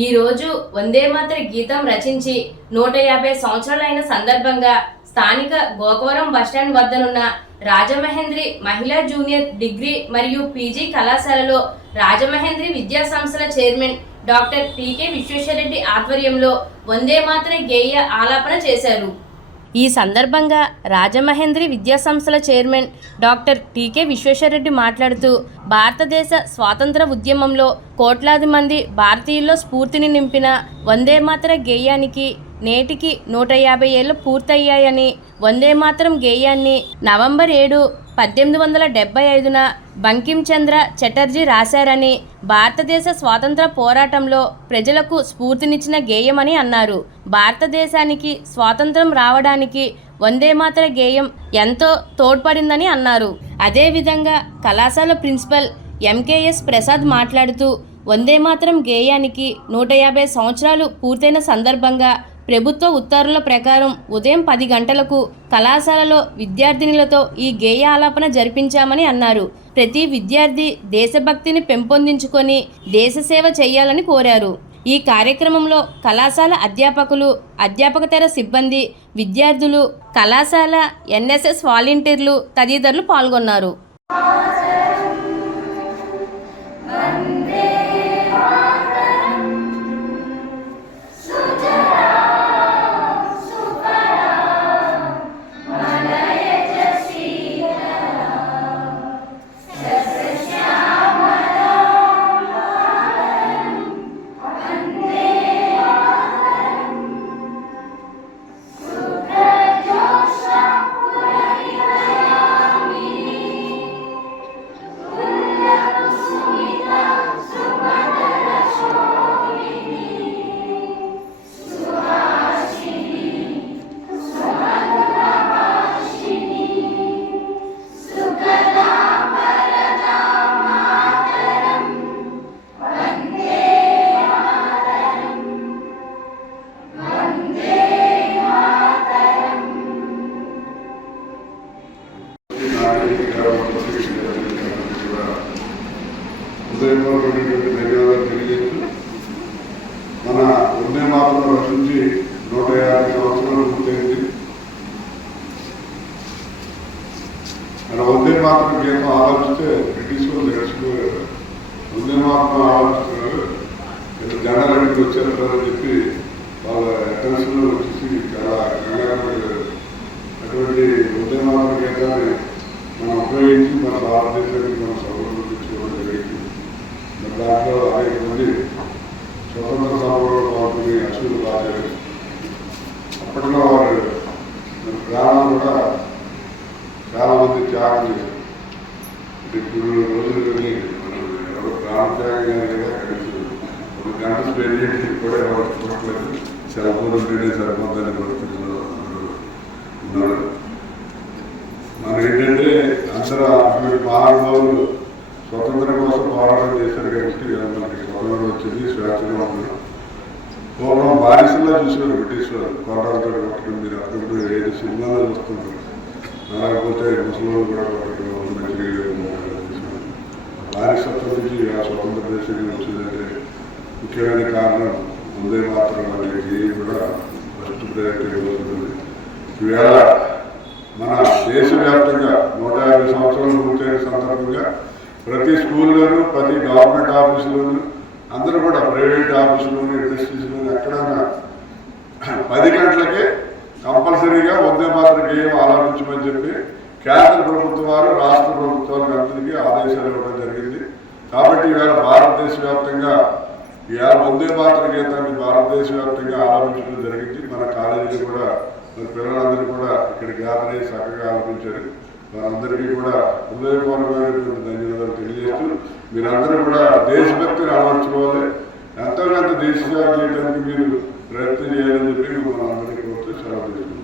ఈరోజు వందే మాతర గీతం రచించి 150 సంవత్సరాలైన సందర్భంగా స్థానిక గోకవరం బస్టాండ్ వద్దనున్న రాజమహేంద్రి మహిళా జూనియర్ డిగ్రీ మరియు పీజీ కళాశాలలో రాజమహేంద్రి విద్యా సంస్థల చైర్మన్ డాక్టర్ టీకే విశ్వేశ్వరరెడ్డి ఆధ్వర్యంలో వందే మాతర గేయ ఆలాపన చేశారు। ఈ సందర్భంగా రాజమహేంద్రి విద్యా సంస్థల చైర్మన్ డాక్టర్ టీకే విశ్వేశ్వరరెడ్డి మాట్లాడుతూ భారతదేశ స్వాతంత్ర ఉద్యమంలో కోట్లాది మంది భారతీయుల్లో స్ఫూర్తిని నింపిన వందే మాతర గేయానికి నేటికి 150 ఏళ్లు పూర్తయ్యాయని, వందే మాతరం గేయాన్ని నవంబర్ 7, 1875న బంకిం చంద్ర చటర్జీ రాశారని, భారతదేశ స్వాతంత్ర పోరాటంలో ప్రజలకు స్ఫూర్తినిచ్చిన గేయమని అన్నారు। భారతదేశానికి స్వాతంత్రం రావడానికి వందే మాతర గేయం ఎంతో తోడ్పడిందని అన్నారు। అదేవిధంగా కళాశాల ప్రిన్సిపల్ ఎంకేఎస్ ప్రసాద్ మాట్లాడుతూ వందే మాతరం గేయానికి 150 సంవత్సరాలు పూర్తయిన సందర్భంగా ప్రభుత్వ ఉత్తర్వుల ప్రకారం ఉదయం 10 గంటలకు కళాశాలలో విద్యార్థినులతో ఈ గేయ ఆలాపన జరిపించామని అన్నారు। ప్రతి విద్యార్థి దేశభక్తిని పెంపొందించుకొని దేశ సేవ చేయాలని కోరారు। ఈ కార్యక్రమంలో కళాశాల అధ్యాపకులు, అధ్యాపకతర సిబ్బంది, విద్యార్థులు, కళాశాల ఎన్ఎస్ఎస్ వాలంటీర్లు తదితరులు పాల్గొన్నారు। ధన్యవాదాలు తెలియజేస్తూ మన వందే మాతరం రచించి 150 సంవత్సరాలు పూర్తయింది। మన వందే మాతరం గీతం ఆలోచిస్తే బ్రిటిష్ వాళ్ళు నేర్చుకోలేదు, వందే మాతరం ఆలోచిస్తున్నారు, జెండాలు అడిగి వచ్చేస్తారని చెప్పి వాళ్ళ అటెన్షన్లో వచ్చేసి చాలా కంగారు। అటువంటి వందే మాతరం గీతాన్ని మనం ఉపయోగించి మన భారతదేశానికి మన సౌకర్యం తెచ్చుకోవడం జరిగింది। దాంట్లో అనేక మంది స్వతంత్ర సమరంలో పాల్గొని అసూలు రాశారు। అప్పట్లో వారు ప్రాణాలు కూడా చాలా మంది త్యాగం చేశారు। ఇప్పుడు రోజులు వెళ్ళి మనం ఎవరు ప్రాణత్యాగం లేదా కనీసం 1 గంట స్పెండ్ చేసి కూడా ఎవరు చూడట్లేదు, సెల్ ఫోన్ ఉంటేనే సరిపోతుందని పరిస్థితుల్లో ఉన్నారు। మనం ఏంటంటే అందరూ అటువంటి మహానుభావులు స్వతంత్రం కోసం పోరాటం చేశారు కాబట్టి మనకి స్వతంత్రం వచ్చింది, స్వేచ్ఛగా ఉన్నాం। పూర్వం బానిసల్లో చూసేవారు బ్రిటిష్ వాళ్ళు, కోటాలతో కొట్టడం, మీరు అప్పుడు ఏది సినిమాలో చూస్తున్నారు, లేకపోతే ముసలి కూడా కొట్టడం, బానిసత్వం నుంచి ఆ స్వతంత్ర దేశానికి వచ్చిందంటే ముఖ్యమైన కారణం వందే మాతరం అనేది కూడా ఫస్ట్ ప్రయారిటీ ఇవ్వబడుతుంది। ఈవేళ మన దేశవ్యాప్తంగా 150 సంవత్సరాలు పూర్తయిన సందర్భంగా ప్రతి స్కూల్లోనూ, ప్రతి గవర్నమెంట్ ఆఫీసులోనూ, అందరూ కూడా ప్రైవేట్ ఆఫీసులోను, ఇండస్ట్రీస్లోనూ ఎక్కడైనా 10 గంటలకే కంపల్సరీగా వందే మాతరం గేయం ఆలోచించమని చెప్పి కేంద్ర ప్రభుత్వం వారు రాష్ట్ర ప్రభుత్వాలకు అందరికీ ఆదేశాలు ఇవ్వడం జరిగింది। కాబట్టి ఈవేళ భారతదేశ వ్యాప్తంగా ఈవేళ వందే మాతరం గీతాన్ని భారతదేశ వ్యాప్తంగా ఆలోచించడం జరిగింది। మన కాలేజీలు కూడా మన పిల్లలందరూ కూడా ఇక్కడ గ్యాదర్ అయ్యి చక్కగా ఆలోచించారు। వారందరికీ కూడా హృదయపూర్వకమైనటువంటి ధన్యవాదాలు తెలియజేస్తూ మీరందరూ కూడా దేశభక్తిని అలవర్చుకోవాలి, ఎంతో కొంత దేశ సేవ చేయడానికి మీరు ప్రయత్నం చేయాలని చెప్పి మనం అందరికీ కోరుతూ సెలవు తీసుకుంటాం।